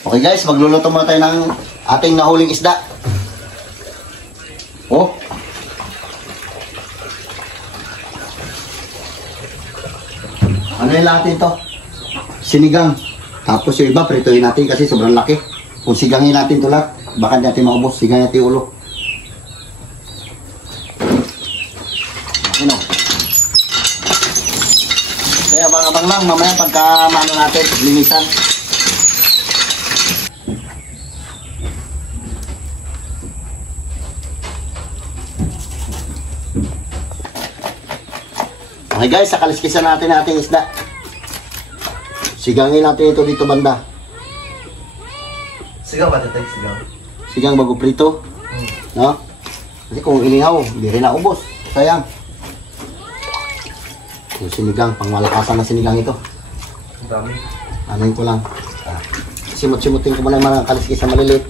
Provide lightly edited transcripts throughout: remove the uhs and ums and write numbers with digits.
Okay guys, magluluto muna tayo ng ating nahuling isda. Oh. Ano yung lahat ito? Sinigang. Tapos yung iba, prituhin natin kasi sobrang laki. Kung sigangin natin ito lahat, baka natin maubos. Sigangin natin yung ulo. Ano? Kaya abang-abang lang, mamaya pagka maano natin, linisan. Okay guys, sakaliskisan natin ating isda. Sigangin natin ito dito banda. Sigaw ba tatay? Sigaw? Sigang bago prito. No? Kasi kung inihaw, hindi rin naubos. Sayang. Yung sinigang, pangmalakasan na sinigang ito. Ang dami. Anoin ko lang. Simut-simutin ko muna yung mga kaliskisan maliliit.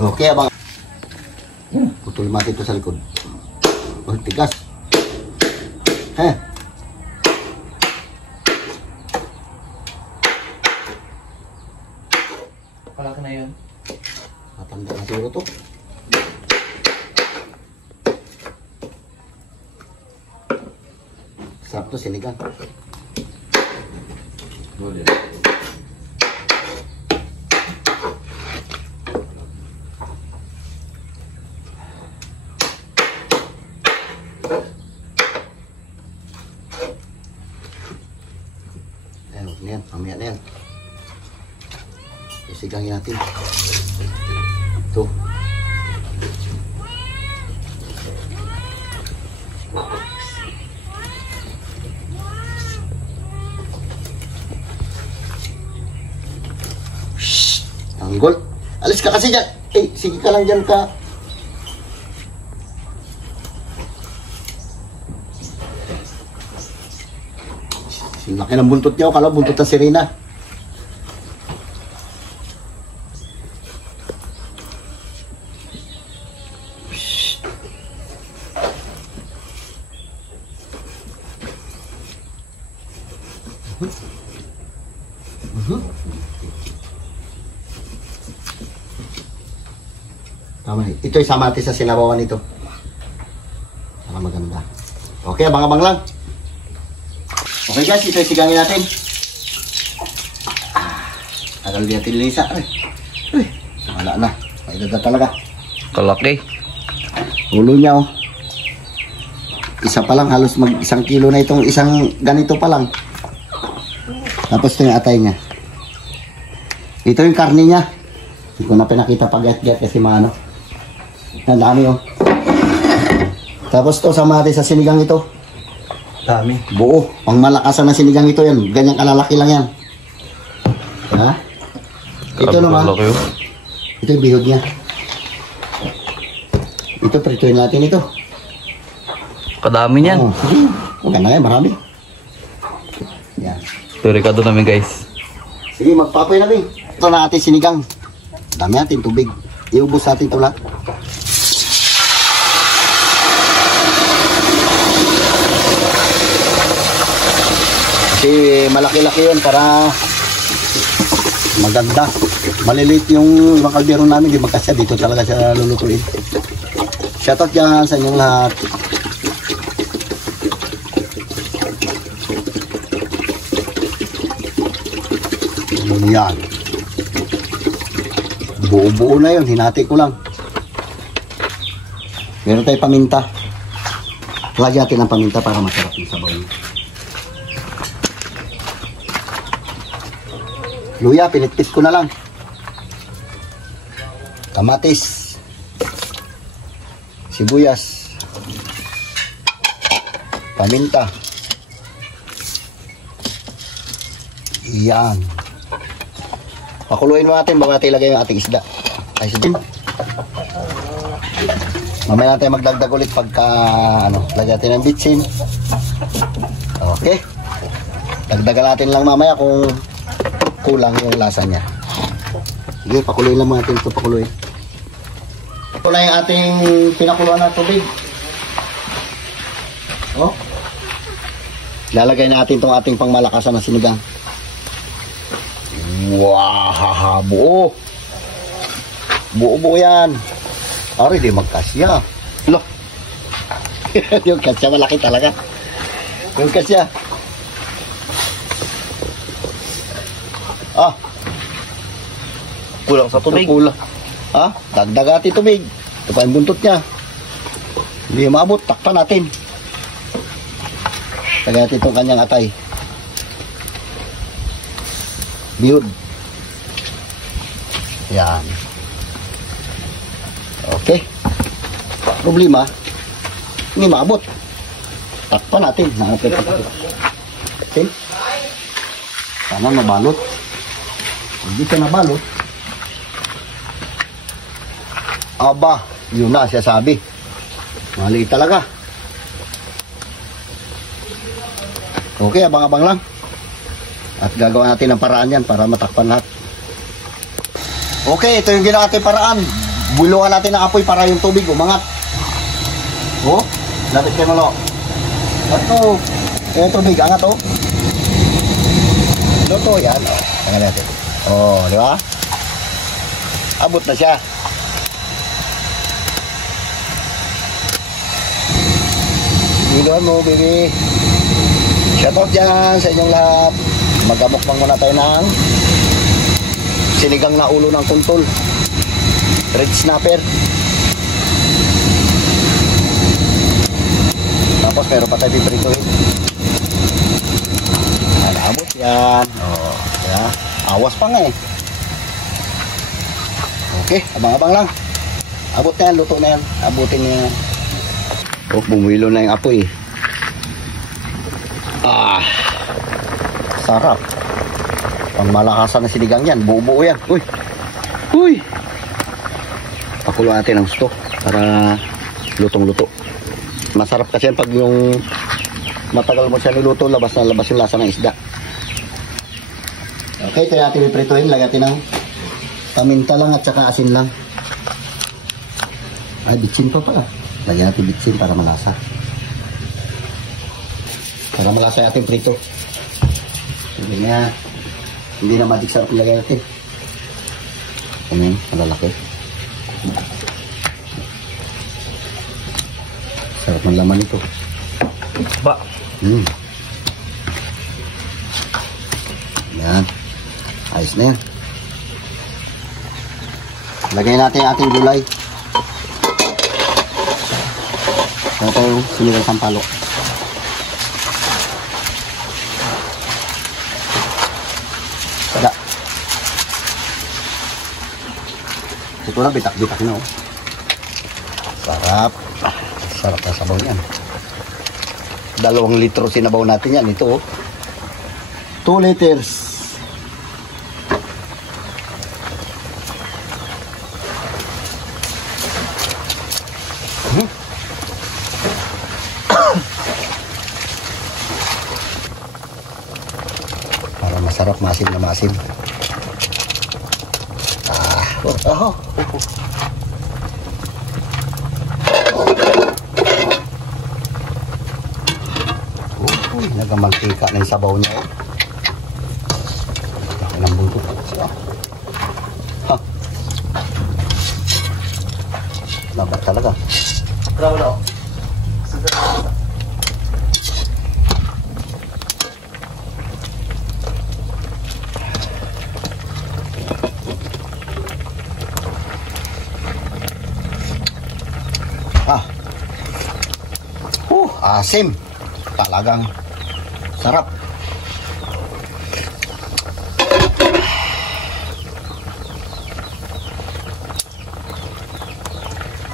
Okay, abang. Putol mati ito sa likod. Oh, tigas. Palaki na yun. Matanda na siguro ito. Sarap ito, sinigang. Boleh. Ayan, mamaya na yan. Isigangin natin. Ito. Shhh! Tanggol. Alis ka kasi dyan. Eh, sige ka lang dyan ka. Laki ng buntot niya. Kala buntot na sirena. Tama. Ito isama natin sa sinabawan nito. Para maganda. Okay, abang-abang lang. Okay guys, ito isigangin natin. Tagal din natin lisa. Ay, wala na. Maidada talaga. Kalaki. Ulo niya oh. Isa pa lang, halos mag 1 kilo na itong isang ganito pa lang. Tapos ito yung atay niya. Ito yung karne niya. Hindi ko na pinakita pag-get kasi maano. Ang dami oh. Tapos ito, sama natin sa sinigang ito. Dami. Buo. Pang malakasan na sinigang ito yan. Ganyang kalalaki lang yan. Ha? Ito naman. Ito yung bihod niya. Ito, prituin natin ito. Kadami niyan. Oh, sige. Maganda yan, marami. Yan. Turikado namin guys. Sige, magpapoy namin. Ito na ating sinigang. Dami natin tubig. Iubos natin ito lahat. Kasi malaki-laki yun para maganda. Maliliit yung ibang kaldero namin, di magkasya. Dito talaga siya lulutuin. Shoutout dyan sa inyong lahat. Yan. Buo-buo na yun. Hinati ko lang. Meron tayo paminta. Lagyan natin ng paminta para masarap yung sabaw niya. Luya, pinitpit ko na lang. Kamatis. Sibuyas. Paminta. Yan. Pakuluin mo natin bago natin ilagay yung ating isda. Ay, sige. Mamaya natin magdagdag ulit pagka lagyan natin ng bitsin. Okay. Dagdagan natin lang mamaya kung kulang yung lasa niya. Sige, pakuluin lang natin ito, pakuluin. Ito na yung ating pinakuluan na tubig. Oh. Lalagay natin itong ating pangmalakasan na sinigang. Wow, buo. Buo-buo yan. Ari, di magkasya. Loh. Yung kasya malaki talaga. Yung kasya. Ah. Kulang sa tubig. Kulang. Ha? Dagdagati tubig. Ito pa yung buntot niya. Hindi maabot. Takpan natin. Tagay natin itong kanyang atay. Biyod. Yan. Okay. Problema, hindi maabot. Takpan natin. Okay. Sana nabalot. Hindi ka nabalot. Aba, yun na siya sabi. Mali talaga. Okay, abang-abang lang. At gagawa natin ng paraan yan para matakpan lahat. Okay, ito yung ginawa natin paraan. Buluhan natin ng apoy para yung tubig umangat. Oh, lapit kayo malo. Ito, yung tubig, angat oh. Luto yan. Oh, tangan natin. Oh, di ba? Abot na siya. Biluhan mo, baby. Shoutout dyan sa inyong lahat. Magkamukbang muna tayo ng sinigang na ulo ng kuntol. Red snapper. Tapos meron pa tayo piprituhin. Abot yan. Oh, yeah. Awas pa nga eh. Okay, abang-abang lang. Abot na yan, luto na yan. Abutin niya yan. Oh, bumilo na yung apoy. Ah, sarap. Pang malakasan na sinigang yan. Buo-buo yan. Uy. Uy. Pakulo natin ng gusto para lutong-luto. Masarap kasi yan pag yung matagal mo siya niluto, labas na labas yung lasa ng isda. Okay, ito natin iprituhin. Lagyan natin ng paminta lang at saka asin lang. Ay, bitsin pa pala. Lagyan natin bitsin para malasa. Para malasa yung ating prito. Hindi na madiksarap nilagay natin. Ano yun? Malalaki. Sarap ng laman ito. Ba? Yan. Ayos na yan. Lagay natin yung ating gulay. Ito yung sinigang sampalo. Sada. Ito na, bitak-bitak na oh. Sarap. Sarap na sabaw yan. 2 litro sinabaw natin yan. Ito oh. 2 liters. Para masarap, masin na masin. Uy, nagamantika na yung sabaw niya oh. Laki ng buntot. Ha. Labat talaga. Bravo. Asim. Talagang sarap.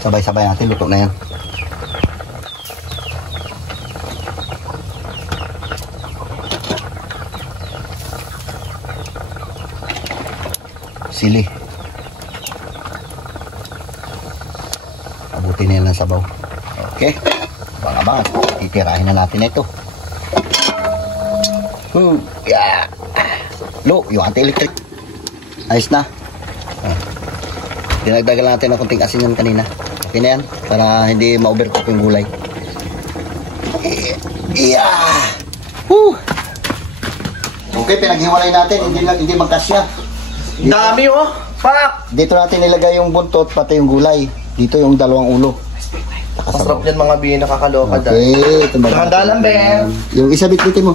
Sabay-sabay natin, luto na yan. Sili. Abutin na yan ng sabaw. Okay. Bang-abang. Titirahin na natin ito. Yeah. Lo, yung anti-electric. Ayos na. Dinagdagan natin ng konting asin yan kanina. Okay na yan, para hindi ma-overcook yung gulay. Yeah! Woo! Okay, pinaghiwalay natin, hindi magkasya. Dami oh! Pak! Dito natin nilagay yung buntot, pati yung gulay. Dito yung dalawang ulo. Masarap yan mga bi, nakakaloka dahil. Okay, ito ba? Dahan-dahan, Ben. Yung isa bitbitin mo.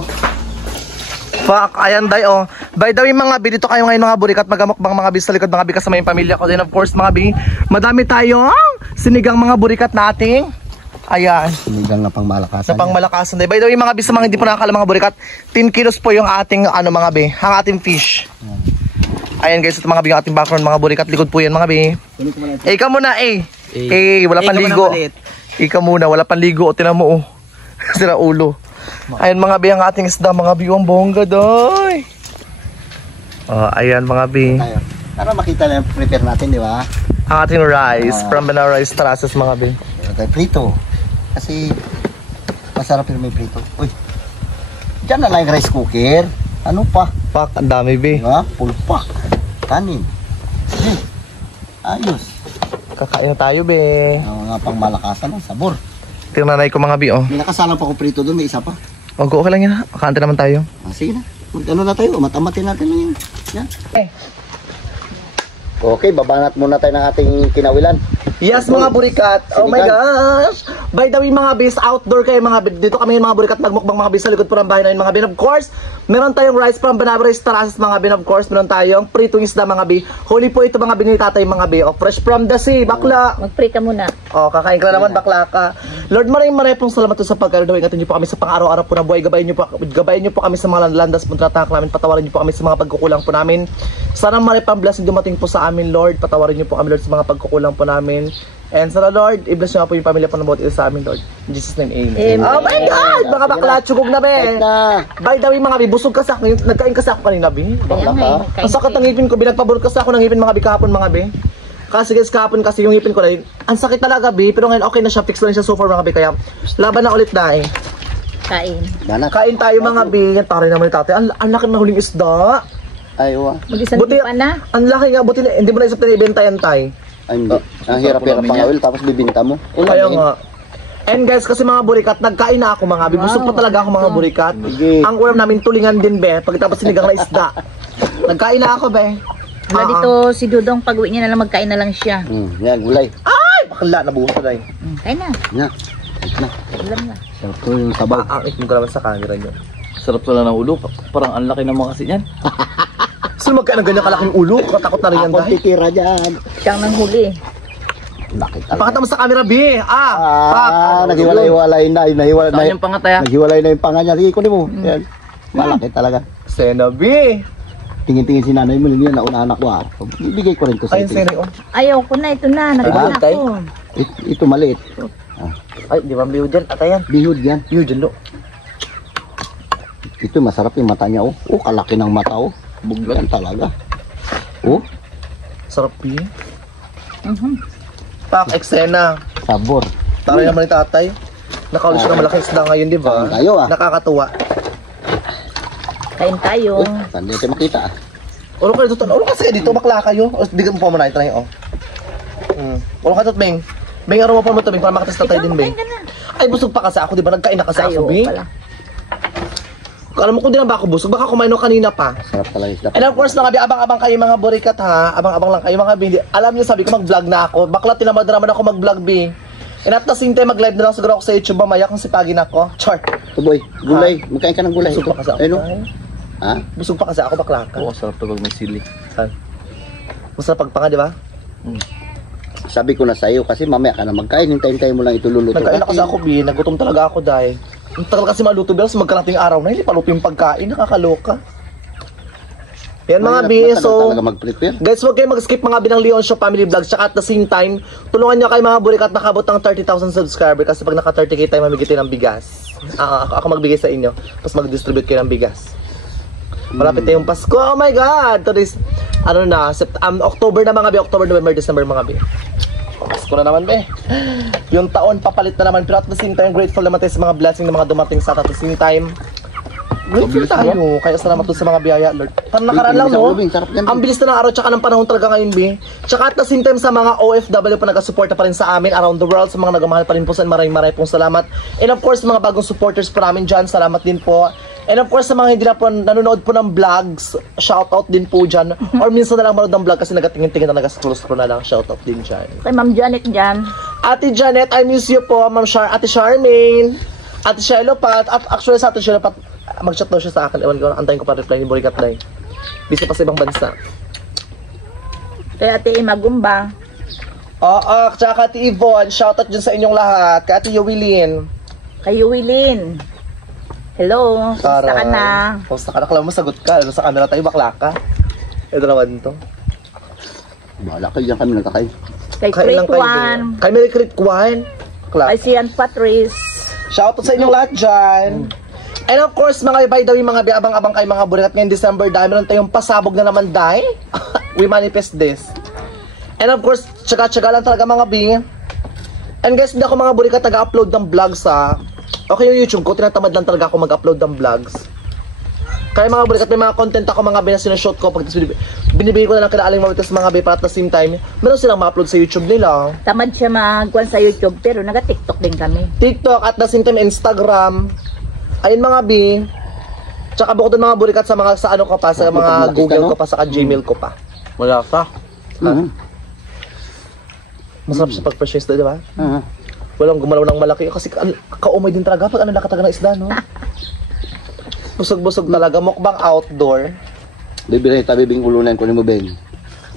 Fuck, ayan day oh. By the way mga bi, dito kayo ngayon mga burikat magamukbang mga bi sa likod mga bi kasama yung pamilya ko. Then of course mga bi, madami tayong sinigang mga burikat nating. Ayan. Sinigang na pang malakasan. Sa pangmalakasan day. By the way mga bi, sa mga hindi po nakakala mga burikat, 10 kilos po yung ating ano mga bi, ang ating fish. Ayan guys, ito mga bi, yung ating background mga burikat, likod po yan mga bi. Ikaw muna wala pang ligo. Ikaw muna, wala pang ligo. O, tinan mo, oh. Sira ulo. Ayan, mga bi, ang ating isda. Mga bi, ang bongga, doy. Oh, ayan, mga bi. Para makita na yung prepare natin, di ba? Ang ating rice. From Banana Rice Terraces, mga bi. Ito prito. Kasi, masarap yung may prito. Uy, dyan na lang yung rice cooker. Ano pa? Pak, ang dami, bi. Di ba? Pulpa. Kanin. Ayos. Kakain na tayo, bi. Ang mga pang malakasan ng sabor. Tinanay ko, mga bi, oh. May nakasalang pa ko prito doon, may isa pa. Okay lang yan, ha? Kakaante naman tayo. Sige na. Ano na tayo? Matamatin natin na yun. Yan. Okay, babanat muna tayo ng ating kinawilan. Yes, mga burikat. Oh my gosh. By the way, mga bis, outdoor kayo mga bis. Dito kami mga burikat magmukbang mga bis sa likod po ng bahay namin mga bin. Of course, meron tayong rice from Banana Rice Terraces mga bin. Of course, meron tayong pritong isda mga bi. Huli po ito mga binili tatay mga bi. Oh, fresh from the sea, bakla. Mag-pray ka muna. Oh, kakain ka na naman, bakla ka. Lord, maraming pong salamat po sa pagkaroon. Ingatan niyo po kami sa pang-araw-araw po na buhay. Gabayin niyo po kami sa mga landas po tatak namin. Patawarin niyo po kami sa mga pagkukulang po namin. Sana maraming pang blessing dumating po sa amin, Lord. Patawarin niyo po kami, Lord, sa mga pagkukulang po namin. And sana, Lord, i-bless niyo po yung pamilya po ng bawat isa sa amin, Lord. In Jesus' name, amen. Amen. Oh my God! Mga bakla, tsugog na, be. By the way, mga bi, busog kasi ako. Nagkain kasi ako kanina, bi. Kaya nga, Ang sakit ng ngipin ko, binagpaburot kasi ako ng ngipin mga bi kahapon, mga bi. Kasi guys, kahapon kasi yung ngipin ko na yun. Ang sakit talaga, bi. Pero ngayon, okay na siya. Fix na rin siya so far, mga bi. Kaya, laban na ulit na eh. kain. Kain tayo, mga bi. Yan, taray naman ni tatay. Ang laki na huling isda. Ay, wa. Mag-isang pa na. Ang laki nga. Buti na, hindi mo na isip na ibenta yan, tay. Ay, hindi. Ang hirap-hirap pangawil, tapos bibinta mo. Kaya nga. And guys, kasi mga burikat, nagkain na ako mga bi. Busog pa talaga ako mga burikat. Sige. Ang ulam namin tulingan din, be. Pagkatapos sinigang na isda. Nagkain na ako, be. Wala dito si Dudong, pag-uwi niya na lang magkain na lang siya. Yan, gulay. Ay! Bakla, nabuhos na, Kain na. Yan. Ito na. Ulam na. Sarap to yung sabaw. Ang ikmo ko naman sa camera nyo. Sarap pala ng ulo. Parang ang laki naman kasi niyan. So magkain ng ganyan kalaking ulo? Katakot na rin yan, Ako dahil. titira dyan. Siyang nang huli. Laki talaga. Pakita mo sa camera, B. Naghiwalay na. Saan yung pangataya? Naghiwalay na yung panga niya. Sige, kunin mo. Yan. Malaki talaga. Sena, B. Tingin-tingin si nanay mo, yun, nauna anak ko. Ibigay ko rin to sa Ayun, ito. Sena, oh. Ayaw ko na, ito na. Nagkain na tay? ako. Ito maliit. Ay, di ba biyo dyan? Atayan. Bihod yan. Biyo dyan, lo. Ito masarap yung mata niya. Oh, kalaki ng mata. Oh. Buglan talaga. Oh, Sarap, B. Pak, eksena. sabor. Taray naman ni tatay. Nakaulit siya ng malaking isda ngayon, di ba? Kain tayo, ah. Nakakatuwa. Kain tayo. Saan din tayo makita? Ulo kayo dito. Ulo kasi dito, bakla kayo. O, bigyan mo pa muna. Ito na yun, oh. Ulo ka dito, Beng. Beng, araw mo pa mo ito, Beng. Para makatas na tayo din, Beng. Kain ka na. Ay, busog pa kasi ako, di ba? Nagkain na kasi Ayaw ako, Beng. pala. Alam mo kung di na ba ako busog, baka kumain nung kanina pa. Sarap talaga isda. And of course, mga bi, abang-abang kayo mga burikat ha. Abang-abang lang kayo mga bi. Alam niyo, sabi ko mag-vlog na ako. Bakla, tinamad naman ako mag-vlog, bi. And at the same time, mag-live na lang siguro ako sa YouTube mamaya kung sipagin ako. Chart. Ito boy, gulay. Magkain ka ng gulay. Busog Ito. pa kasi ako. Ayun, oh. tay. Ha? Busog pa kasi ako, bakla ka. Oo, sarap to pag may sili. Masarap pagpanga, di ba? Sabi ko na sa iyo kasi mamaya ka na magkain. Hintayin-tayin mo lang ito luluto. Nagkain na kasi ako, bi. Nagutom talaga ako, dahil. Ang tagal kasi maluto, bi. So magkalating araw na, hindi pa luto yung pagkain. Nakakaloka. Yan mga bi, so... talaga mag-prepare. Guys, huwag kayo mag-skip mga binang Leon Show Family Vlogs. Tsaka at the same time, tulungan nyo kayo mga burikat nakabot ng 30,000 subscriber. Kasi pag naka 30k tayo, mamigitin ng bigas. Ako magbigay sa inyo. Tapos mag-distribute kayo ng bigas. Malapit na yung Pasko. Oh my God! Today's, ano na, October na mga bi. October, November, December mga bi. Pasko na naman, be. Yung taon, papalit na naman. Pero at the same time, grateful naman tayo sa mga blessing na mga dumating sa at the same time. Grateful tayo. Kaya salamat dun sa mga biyaya, Lord. Parang nakaraan lang, no? Sarap yan. Ang bilis na ng araw, tsaka ng panahon talaga ngayon, B. Tsaka at the same time sa mga OFW po nagasuporta pa rin sa amin around the world, sa mga nagmamahal pa rin po sa maraming pong salamat. And of course, mga bagong supporters po namin dyan, salamat din po. And of course, sa mga hindi na po nanonood po ng vlogs, shoutout din po dyan. Or minsan na lang manood ng vlog kasi nagatingin-tingin na nagascroll na lang, shoutout din dyan. Kay Ma'am Janet dyan. Ate Janet, I miss you po. Ma'am Ate Charmaine. Ate Shiloh Pat. At actually sa Ate Shiloh Pat, mag-chat daw siya sa akin. Ewan ko, antayin ko pa reply ni Burikat Day. Busy pa sa ibang bansa. Kay Ate Imagumba. Oo, tsaka Ate Yvonne. Shoutout dyan sa inyong lahat. Kay Ate Yowilin. Kay Yuwilin. Hello. Kumusta ka na? Kumusta ka na? Kala mo sagot ka. Ano sa camera tayo, bakla ka. Ito naman to. Bahala kayo dyan kami nagkakain. Kay Kain lang Crit kayo One. din. Kay Mary Crit One. Kay Sian Patrice. Shoutout sa inyong lahat dyan. And of course, mga by the way, mga abang-abang kay mga Burikat ngayong December, dahil meron tayong pasabog na naman dahil. We manifest this. And of course, tsaga-tsaga lang talaga mga bing. And guys, hindi ako mga Burikat taga-upload ng vlogs ha. Okay yung YouTube ko, tinatamad lang talaga ako mag-upload ng vlogs. Kaya mga Burikat, may mga content ako mga bing na sinushoot ko. Pag binibigay ko na lang kila Aling Marites mga bing para at the same time, meron silang ma-upload sa YouTube nila. Tamad siya magkuhan sa YouTube pero naga-TikTok din kami. TikTok at the same time Instagram. Ayun mga bing. Tsaka bukod doon mga Burikat sa mga sa ano ko pa, sa mga Google ko pa, sa Gmail ko pa. Wala ka. Masarap siya pag-fresh isda, di ba? Walang gumalaw ng malaki. Kasi kaumay din talaga pag ano nakataga ng isda, no? Busog-busog talaga. Mukbang outdoor. Bibigay tabi bing ulunan ko ni mo beng.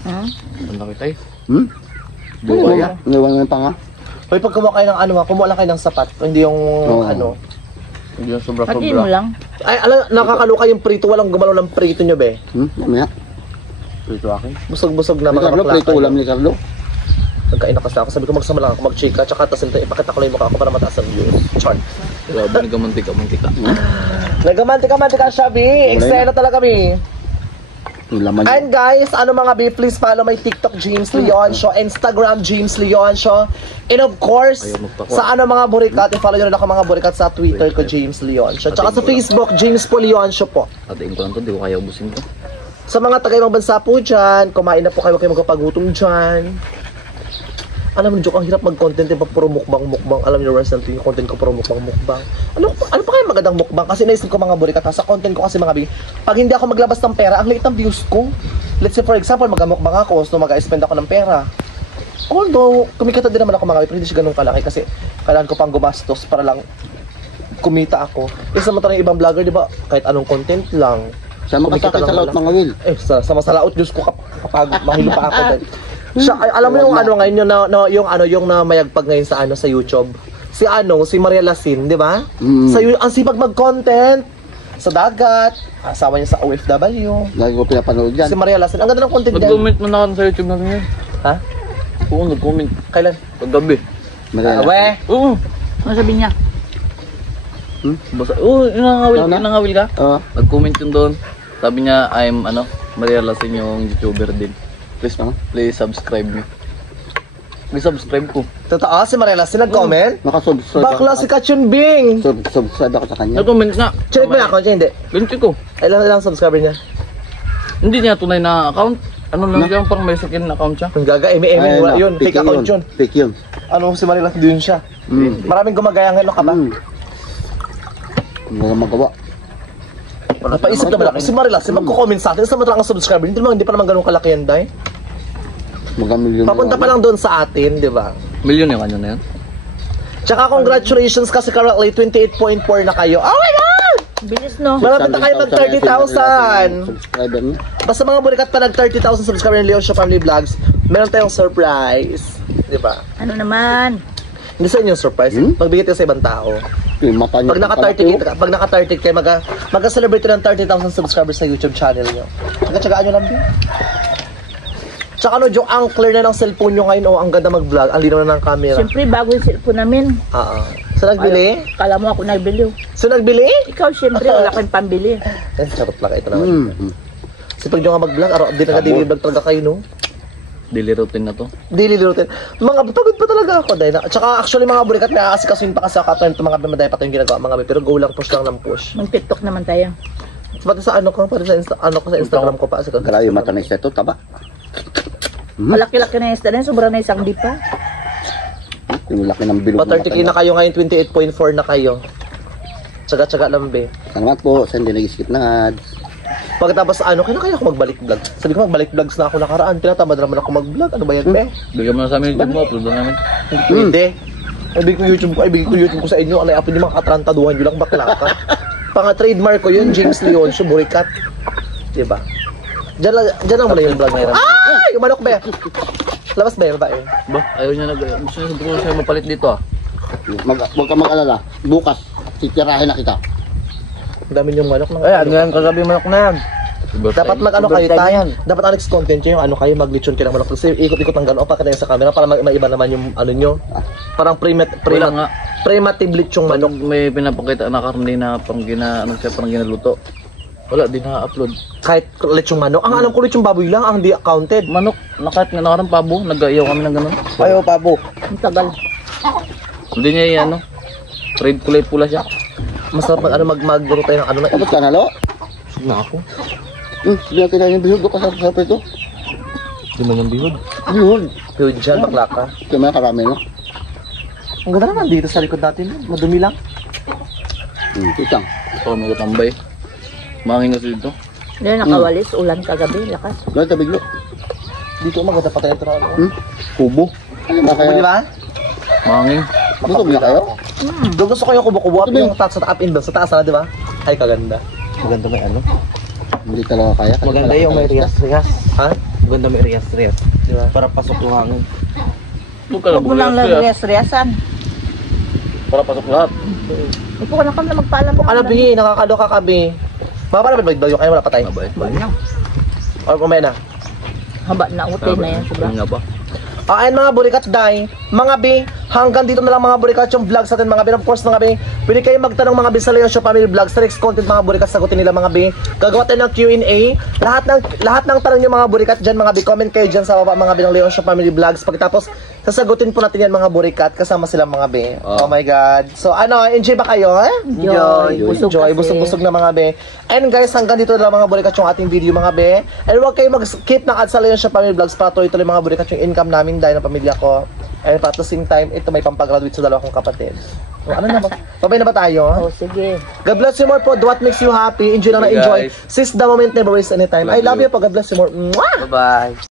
Ang laki tayo. Buwaya. Ngayon nga pa nga. Hoy, pag kumuha kayo ng ano nga, kumuha lang kayo ng sapat. Hindi yung ano. Hindi yung Hatiin mo sobra-sobra. lang. Ay, alam, nakakaluka yung prito. Walang gumalaw ng prito nyo, be. Mamaya. Ito akin. Busog-busog na mga Ricardo, bakla plito kayo. ulam ni Ricardo. Nagkain na kasi ako. Sabi ko magsama lang ako mag-chika. Tsaka tapos ipakita ko lang yung mukha ko para mataas ang views. Chart. Grabe, nagamantika-mantika. Nagamantika siya, be. Eksena talaga, be. Yung laman. And guys, ano mga be, please follow my TikTok James Leon Show, Instagram James Leon Show, and of course, Ayaw magpakwa. sa ano mga Burikat, i-follow nyo rin ako mga Burikat sa Twitter ko James Leon Show, tsaka sa Facebook James po Leon Show po. Atiin ko lang to, di ko kaya ubusin to. Sa mga taga-ibang bansa po dyan, kumain na po kayo, huwag kayo magpapagutom dyan. Alam mo, joke, ang hirap mag-content yung puro mukbang. Alam niyo, Russell, yung content ko puro mukbang. Ano pa kaya magandang mukbang? Kasi naisip ko mga Burikat, sa content ko kasi mga big, pag hindi ako maglabas ng pera, ang liit ng views ko. Let's say for example, mag-mukbang ako, so mag-spend ako ng pera. Although, kumikita din naman ako mga big, pero hindi siya ganun kalaki kasi kailangan ko pang gumastos para lang kumita ako. Isa mo tayo ibang vlogger, di ba? Kahit anong content lang. Sama ka sa akin sa laot mga Will. Sa masalaot, Diyos ko, kapag mahilo pa ako. Siya, alam mo yung ano ngayon, yung na mayagpag ngayon sa sa YouTube. Si Maria Lasin, di ba? Ang sipag mag-content sa dagat, asawa niya sa OFW. Lagi ko pinapanood yan. Si Maria Lasin, ang ganda ng content niya. Nag-comment mo na ako sa YouTube natin yan. Ha? Oo, nag-comment. Kailan? Paggabi. Marila. Oo. Ano sabi niya? Basta, oo, inangawil ka? Oo. Nag-comment yun doon. Sabi niya, I'm, Maria Lasin yung YouTuber din. Please subscribe me. Please subscribe ko. Totoo, si Maria Lasin nag-comment? Nakasubscribe Bakla si Kachun Bing! Subscribe ako sa kanya. Nag-comment nga. Check mo na ako, hindi. Ganti ko. Ilang subscriber niya? Hindi niya tunay na account. Ano lang yan, parang may second account siya. Ang gaga, wala yun. Fake account yun. Fake yun. Ano si Maria Lasin, din siya. Maraming gumagaya ngayon, ka ba? Hindi nga magawa. Napaisip naman ako, si Maria Lasin, magko-comment sa atin, sa matang ang subscriber, hindi pa naman ganun kalaki yan, day. Magamilyon. Papunta pa lang doon sa atin, di ba? Milyon yung kanya na yan. Tsaka congratulations kasi currently 28.4 na kayo. Oh my God! Bilis no? Malapit na kayo mag 30,000! Subscriber niya. Basta mga Burikat pa nag 30,000 subscriber ng Leon Show Family Vlogs, meron tayong surprise. Di ba? Ano naman? Hindi sa inyo surprise. Pagbigay tayo sa ibang tao. Yung mata niya. Pag naka 30 kayo, mag-celebrate ng 30,000 subscribers sa YouTube channel nyo. Nagkatsagaan nyo lang din. Tsaka no, yung ang clear na ng cellphone nyo ngayon, ang ganda mag-vlog, ang linaw na ng camera. Siyempre, bago yung cellphone namin. So nagbili? Kala mo ako nagbili. So nagbili? Ikaw, siyempre, wala kang pambili. Charot lang ito naman. Kasi pag nyo nga mag-vlog, di na vlog talaga kayo, no? Daily routine na to. Daily routine. Mga pagod pa talaga ako dahil. Tsaka actually mga burikat, may aasikasuin pa kasi ako at mga maday pa tayong ginagawa mga pero go lang, push lang ng push. Mag-tiktok naman tayo. Pati sa ano ko, pati sa Instagram ko pa. Grabe yung mata na isa ito, taba. Malaki-laki na yung isda na yun, sobra na isang di pa. Yung laki ng bilog. Pa 30k na kayo ngayon, 28.4 na kayo. Tsaga-tsaga lang be. Salamat po, sa hindi nag-skip na ads. Pagkatapos ano, kaya ako magbalik vlog. Sabi ko magbalik vlogs na ako nakaraan. Tinatamad naman ako mag-vlog. Ano ba yan be? Bigyan mo na sa amin yung YouTube mo, upload na namin. Hindi pwede. Ibig ko YouTube ko sa inyo. Ano yung mga katrantaduhan nyo lang, bakla ka. Pang-trademark ko yun, James Leon, Burikat. Diba? Diyan lang muna yung vlog na yun. Ah! Yung manok be. Labas ba yung babae? Ba, ayaw niya gusto niya siguro sa'yo mapalit dito ah. Huwag ka mag-alala. Bukas, titirahin na kita. Ang dami yung manok. Ano yan, kasabi manok na yan. Dapat mag-ano kayo tayo. Dapat ang next content nyo yung ano kayo, mag-lechon kayo ng manok. Kasi ikot-ikot ng gano'n. O, pakita nyo sa camera para maiba naman yung ano nyo. Parang Wala nga. premative lechong manok. May pinapakita na karne na parang ginaluto. Wala, di na-upload. Kahit lechong manok. Ang alam ko lechong baboy lang, ang di counted. Manok, kahit nga nakarang pabo, nag-ayaw kami ng gano'n. Ayaw pabo. Ang tagal. Hindi niya yan, red kulay pula siya. Masarap maglaro tayo ng ano na Tapos ka na, lo? Sige na ako. Hindi natin na yung bilog. Doon ka sa ito. Di man yung bihod. Bilog. Bihod dyan, bakla ka. Kaya mga karami, no? Ang ganda naman dito sa likod natin. Madumi lang. Kitang. Ito kami katambay. Mangin kasi dito. Hindi nakawalis, ulan kagabi, lakas. Gano'n ito biglo. Dito maganda pa tayo ito na ano. Kubo. Ano ba Di kayo? ba? Mangin. Gutom na kayo? Doon gusto ko yung kubo-kubo. Yung taas sa up-in doon. Sa taas na, di ba? Ay, kaganda. Maganda may ano? Hindi talaga kaya. Maganda yung may rias-rias. Ha? Maganda may rias-rias. Di ba? Para pasok yung hangin. Huwag ka lang Huwag mo lang bukas kaya. reas-reasan. Para pasok lahat. Huwag ko na kami na magpaalam. Ano, Bi? Nakakaloka ka, Bi. Mapapala ba yung kayo? Wala pa tayo. Mabait. O, kumaya na. Haba na, utay na yan. Sobra. Ano nga ba? Ayan mga burikat dahil mga bi, hanggang dito na lang mga burikat yung vlogs natin mga bi. Of course mga bi, pwede kayo magtanong mga bi sa Leon Show Family Vlogs. Sa next content mga burikat, sagutin nila mga bi. Gagawa tayo ng Q&A. Lahat ng tanong nyo mga burikat dyan mga bi, comment kayo dyan sa baba mga bi ng Leon Show Family Vlogs. Pagkatapos, sasagutin po natin yan mga burikat kasama sila mga bi. Oh my God. So ano, enjoy ba kayo? Enjoy. Busog Enjoy. kasi. Busog-busog na mga bi. And guys, hanggang dito na lang mga burikat yung ating video mga bi. And huwag kayo mag-skip ng ads sa Leon Show Family Vlogs para tuloy-tuloy mga burikat yung income namin dahil ng pamilya ko. And at the same time, ito may pampagraduate sa dalawa kong kapatid. O, ano na ba? Babay na ba tayo? Oh, sige. God bless you more po. Do what makes you happy. Enjoy lang na Bye, enjoy. guys. Seize the moment, never waste any time. I love you po. God bless you more. Mwah! Bye-bye.